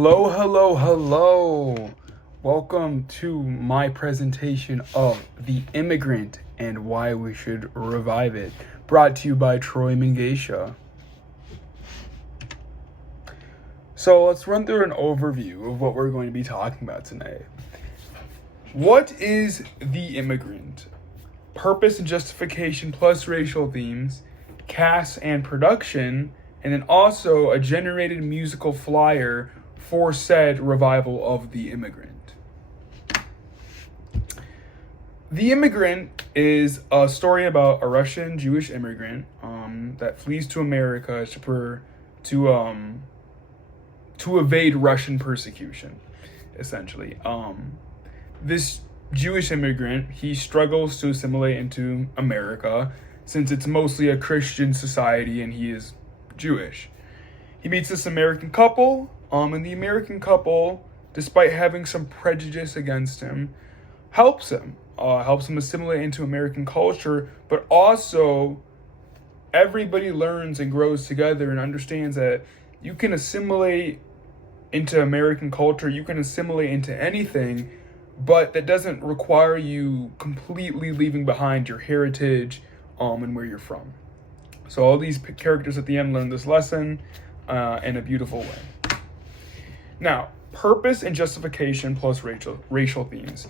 Hello, hello, hello. Welcome to my presentation of The Immigrant and Why We Should Revive It, brought to you by Troy Mangasha. So let's run through an overview of what we're going to be talking about tonight. What is The Immigrant? Purpose and justification plus racial themes, cast and production, and then also a generated musical flyer for said revival of The Immigrant. The Immigrant is a story about a Russian Jewish immigrant that flees to America to evade Russian persecution, essentially. This Jewish immigrant, he struggles to assimilate into America since it's mostly a Christian society and he is Jewish. He meets this American couple, and the American couple, despite having some prejudice against him, helps him assimilate into American culture, but also everybody learns and grows together and understands that you can assimilate into American culture, you can assimilate into anything, but that doesn't require you completely leaving behind your heritage and where you're from. So all these characters at the end learn this lesson in a beautiful way. Now, purpose and justification plus racial themes.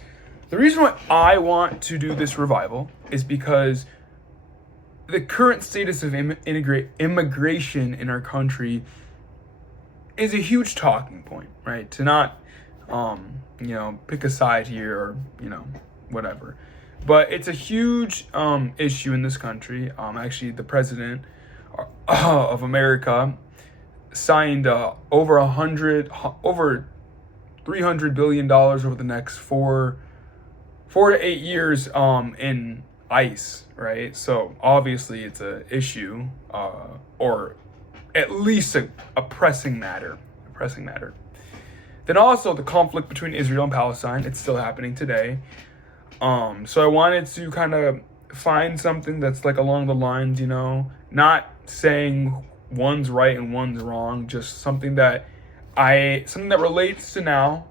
The reason why I want to do this revival is because the current status of immigration in our country is a huge talking point, right? To not, pick a side here or, whatever. But it's a huge issue in this country. Actually, the president of America signed over $300 billion over the next four to 8 years in ICE, right? So obviously it's an issue, or at least a pressing matter. Then also the conflict between Israel and Palestine. It's still happening today. So I wanted to kind of find something that's like along the lines, not saying one's right and one's wrong, just something that relates to now,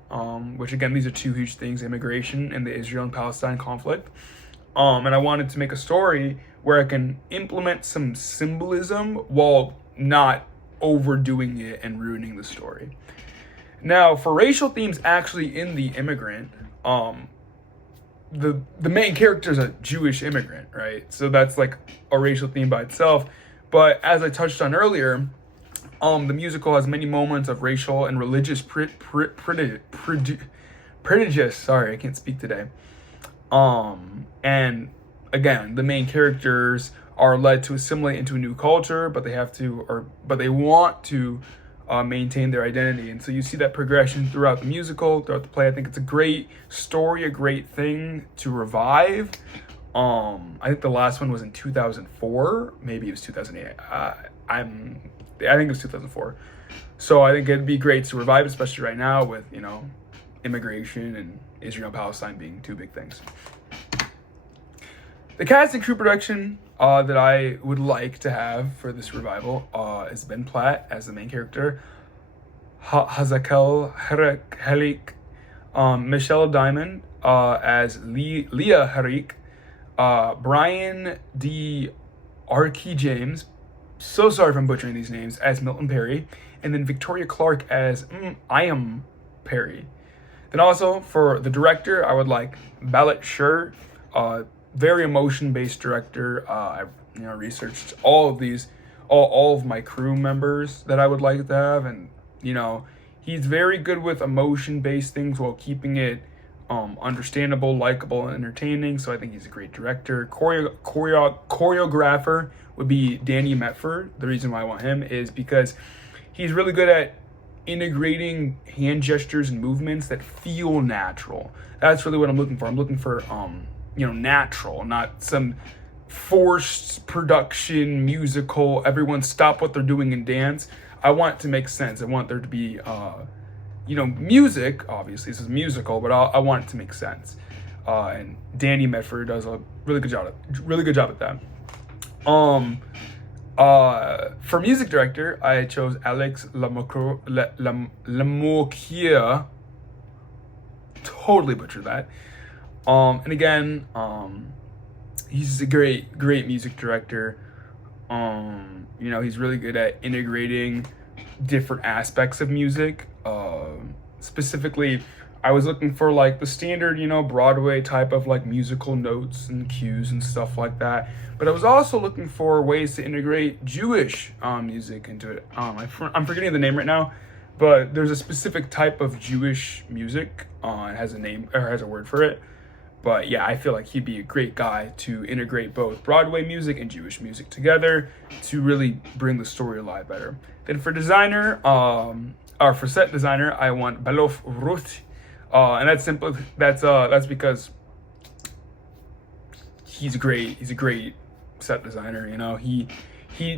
which again, these are two huge things, immigration and the Israel and Palestine conflict. And I wanted to make a story where I can implement some symbolism while not overdoing it and ruining the story. Now, for racial themes, actually in The Immigrant, the main character is a Jewish immigrant, right? So that's like a racial theme by itself. But as I touched on earlier, the musical has many moments of racial and religious prejudice. Sorry, I can't speak today. And again, the main characters are led to assimilate into a new culture, but they want to maintain their identity. And so you see that progression throughout the musical, throughout the play. I think it's a great story, a great thing to revive. I think the last one was in 2004. Maybe it was 2008. I think it was 2004. So I think it'd be great to revive, especially right now with, immigration and Israel and Palestine being two big things. The cast and crew production that I would like to have for this revival is Ben Platt as the main character, Hazakel Helik, Michelle Diamond as Leah Harik, Brian D. Archie James, so sorry if I'm butchering these names, as Milton Perry, and then Victoria Clark as I am Perry. Then also for the director, I would like Ballet Sher, very emotion-based director. I've researched all of these, all of my crew members that I would like to have, and he's very good with emotion-based things while keeping it understandable, likable, and entertaining. So I think he's a great director. Choreographer would be Danny Metford. The reason why I want him is because he's really good at integrating hand gestures and movements that feel natural. That's really what I'm looking for. I'm looking for natural, not some forced production musical. Everyone stop what they're doing and dance. I want it to make sense. I want there to be music. Obviously this is a musical, but I want it to make sense. And Danny Medford does a really good job at that. For music director, I chose Alex Lamourquier. Totally butchered that. And again, he's a great music director. He's really good at integrating different aspects of music. Specifically, I was looking for like the standard, Broadway type of like musical notes and cues and stuff like that. But I was also looking for ways to integrate Jewish music into it. I'm forgetting the name right now, but there's a specific type of Jewish music. It has a name or has a word for it. But yeah, I feel like he'd be a great guy to integrate both Broadway music and Jewish music together to really bring the story alive better. Then for designer, or for set designer, I want Belof Ruth. And that's simple. That's because he's great. He's a great set designer. He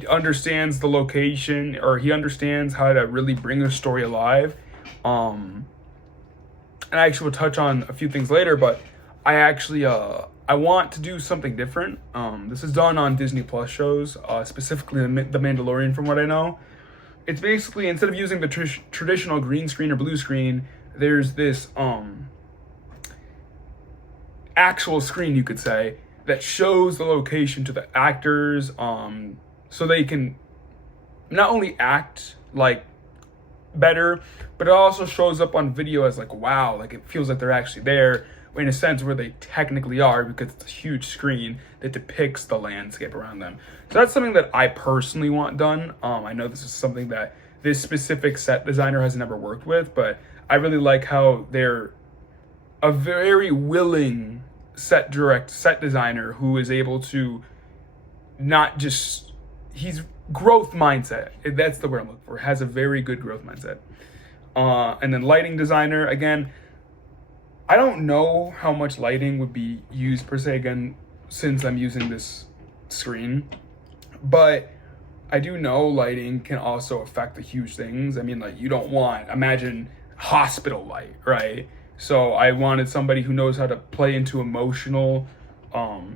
understands the location, or he understands how to really bring a story alive. And I actually will touch on a few things later, but I want to do something different. This is done on Disney Plus shows, specifically The Mandalorian, from what I know. It's basically, instead of using the traditional green screen or blue screen, there's this actual screen, you could say, that shows the location to the actors, so they can not only act like better, but it also shows up on video as like, wow, like it feels like they're actually there, in a sense where they technically are, because it's a huge screen that depicts the landscape around them. So that's something that I personally want done. I know this is something that this specific set designer has never worked with, but I really like how they're a very willing set designer who is able to not just, he's growth mindset. That's the word I'm looking for. Has a very good growth mindset. And then lighting designer, again, I don't know how much lighting would be used per se, again, since I'm using this screen, but I do know lighting can also affect the huge things. I mean, like, you don't want, imagine hospital light, right? So I wanted somebody who knows how to play into emotional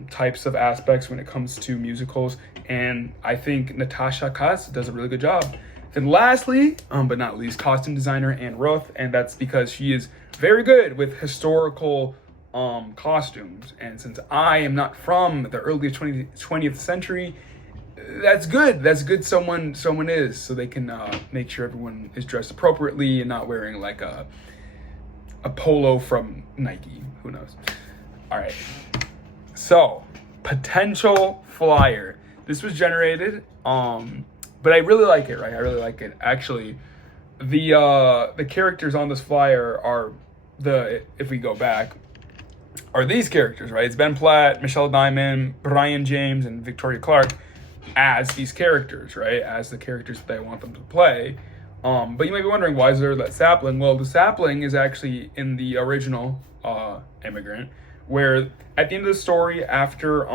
types of aspects when it comes to musicals, and I think Natasha Katz does a really good job. Then lastly, but not least, costume designer Anne Ruth, and that's because she is very good with historical costumes. And since I am not from the early 20th century, that's good. That's good someone is, so they can make sure everyone is dressed appropriately and not wearing like a polo from Nike. Who knows? All right. So, potential flyer. This was generated, but I really like it, right? I really like it. Actually, the characters on this flyer are if we go back, are these characters, right? It's Ben Platt, Michelle Diamond, Brian James, and Victoria Clark as these characters, right? As the characters that I want them to play. But you might be wondering, why is there that sapling? Well, the sapling is actually in the original Immigrant, where at the end of the story, after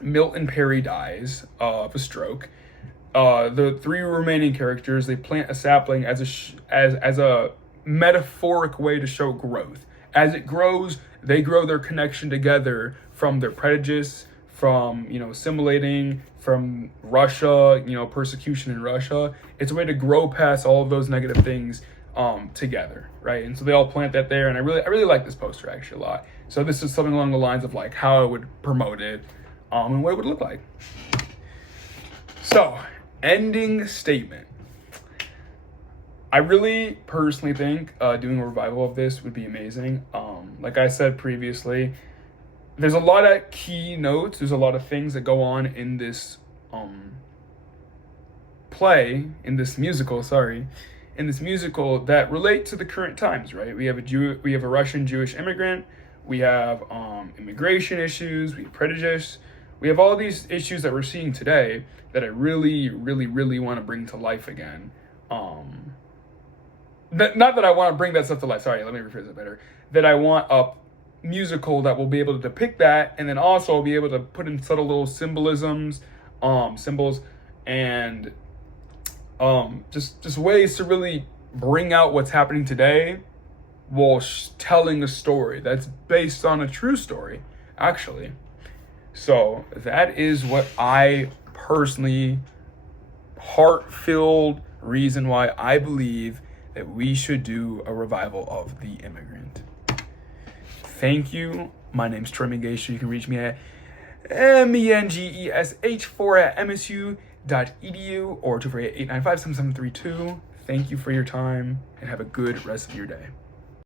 Milton Perry dies of a stroke, the three remaining characters, they plant a sapling as a metaphoric way to show growth. As it grows, they grow their connection together from their prejudice, from assimilating, from Russia, persecution in Russia. It's a way to grow past all of those negative things together, right? And so they all plant that there, and I really like this poster actually a lot. So this is something along the lines of like how I would promote it, and what it would look like. So, ending statement. I really personally think doing a revival of this would be amazing. Like I said previously, there's a lot of key notes. There's a lot of things that go on in this musical that relate to the current times, right? We have a Russian Jewish immigrant. We have immigration issues. We have prejudice. We have all these issues that we're seeing today that I really, really, really want to bring to life again. Not that I want to bring that stuff to life. Sorry, let me rephrase it better. That I want a musical that will be able to depict that, and then also be able to put in subtle little symbols, and just ways to really bring out what's happening today, while telling a story that's based on a true story, actually. So that is what I personally heart-filled reason why I believe that we should do a revival of The Immigrant. Thank you. My name's Troy Mengesh. You can reach me at mengesh4@msu.edu or 248-895-7732. Thank you for your time and have a good rest of your day.